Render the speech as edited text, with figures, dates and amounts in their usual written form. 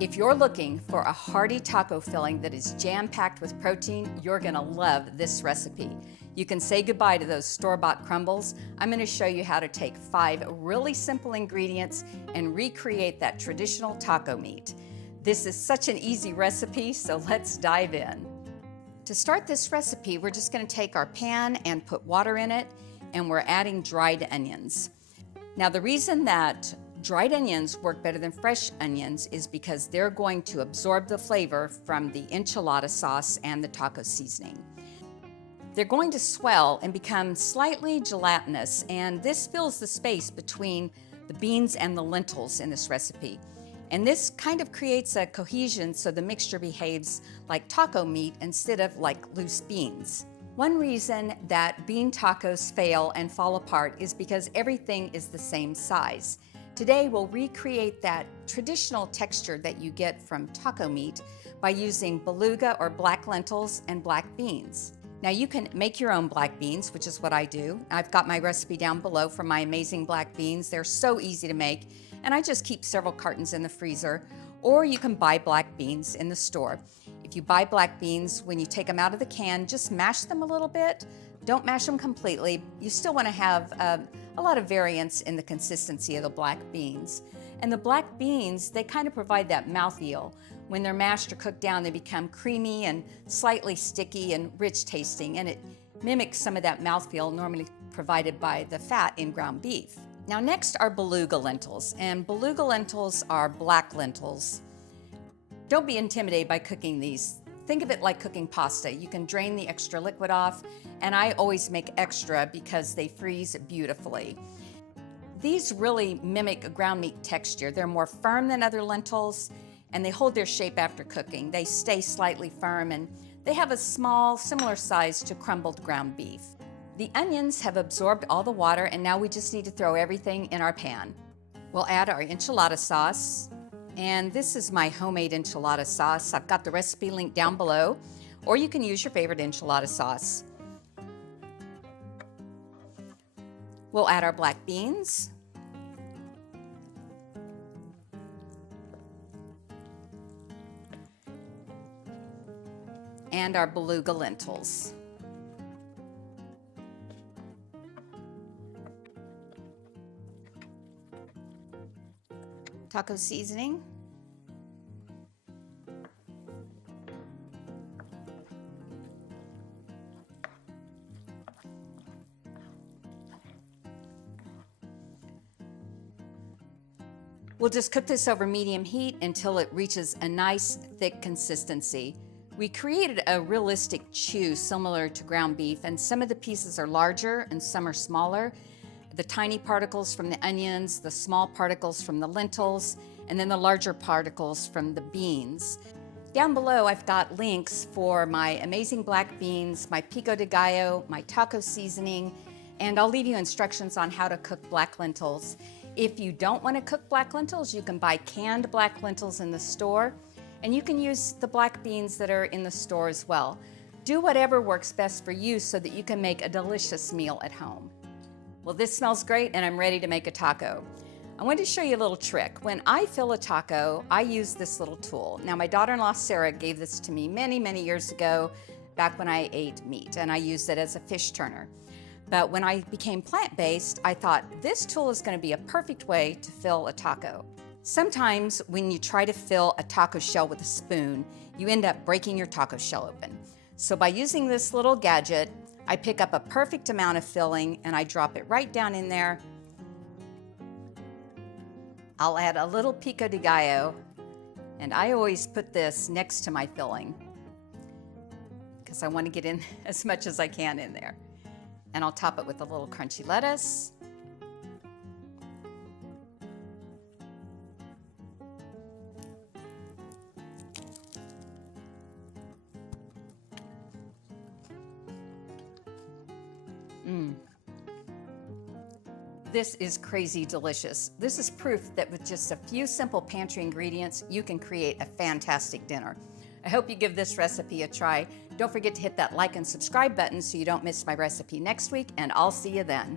If you're looking for a hearty taco filling that is jam-packed with protein, you're gonna love this recipe. You can say goodbye to those store-bought crumbles. I'm gonna show you how to take 5 really simple ingredients and recreate that traditional taco meat. This is such an easy recipe, so let's dive in. To start this recipe, we're just gonna take our pan and put water in it, and we're adding dried onions. Now, the reason that dried onions work better than fresh onions is because they're going to absorb the flavor from the enchilada sauce and the taco seasoning. They're going to swell and become slightly gelatinous, and this fills the space between the beans and the lentils in this recipe. And this kind of creates a cohesion so the mixture behaves like taco meat instead of like loose beans. One reason that bean tacos fail and fall apart is because everything is the same size. Today we'll recreate that traditional texture that you get from taco meat by using beluga or black lentils and black beans. Now you can make your own black beans, which is what I do. I've got my recipe down below for my amazing black beans. They're so easy to make, and I just keep several cartons in the freezer. Or you can buy black beans in the store. If you buy black beans, when you take them out of the can, just mash them a little bit. Don't mash them completely. You still want to have a lot of variance in the consistency of the black beans. And the black beans, they kind of provide that mouthfeel. When they're mashed or cooked down, they become creamy and slightly sticky and rich tasting, and it mimics some of that mouthfeel normally provided by the fat in ground beef. Now next are beluga lentils, and beluga lentils are black lentils. Don't be intimidated by cooking these. Think of it like cooking pasta. You can drain the extra liquid off, and I always make extra because they freeze beautifully. These really mimic a ground meat texture. They're more firm than other lentils, and they hold their shape after cooking. They stay slightly firm, and they have a small, similar size to crumbled ground beef. The onions have absorbed all the water, and now we just need to throw everything in our pan. We'll add our enchilada sauce, and this is my homemade enchilada sauce. I've got the recipe link down below, or you can use your favorite enchilada sauce. We'll add our black beans. And our beluga lentils. Taco seasoning. We'll just cook this over medium heat until it reaches a nice thick consistency. We created a realistic chew similar to ground beef, and some of the pieces are larger and some are smaller. The tiny particles from the onions, the small particles from the lentils, and then the larger particles from the beans. Down below I've got links for my amazing black beans, my pico de gallo, my taco seasoning, and I'll leave you instructions on how to cook black lentils. If you don't want to cook black lentils, you can buy canned black lentils in the store, and you can use the black beans that are in the store as well. Do whatever works best for you so that you can make a delicious meal at home. Well, this smells great, and I'm ready to make a taco. I wanted to show you a little trick. When I fill a taco, I use this little tool. Now, my daughter-in-law Sarah gave this to me many, many years ago, back when I ate meat, and I used it as a fish turner. But when I became plant-based, I thought this tool is going to be a perfect way to fill a taco. Sometimes when you try to fill a taco shell with a spoon, you end up breaking your taco shell open. So by using this little gadget, I pick up a perfect amount of filling and I drop it right down in there. I'll add a little pico de gallo, and I always put this next to my filling because I want to get in as much as I can in there. And I'll top it with a little crunchy lettuce. This is crazy delicious. This is proof that with just a few simple pantry ingredients, you can create a fantastic dinner. I hope you give this recipe a try. Don't forget to hit that like and subscribe button so you don't miss my recipe next week, and I'll see you then.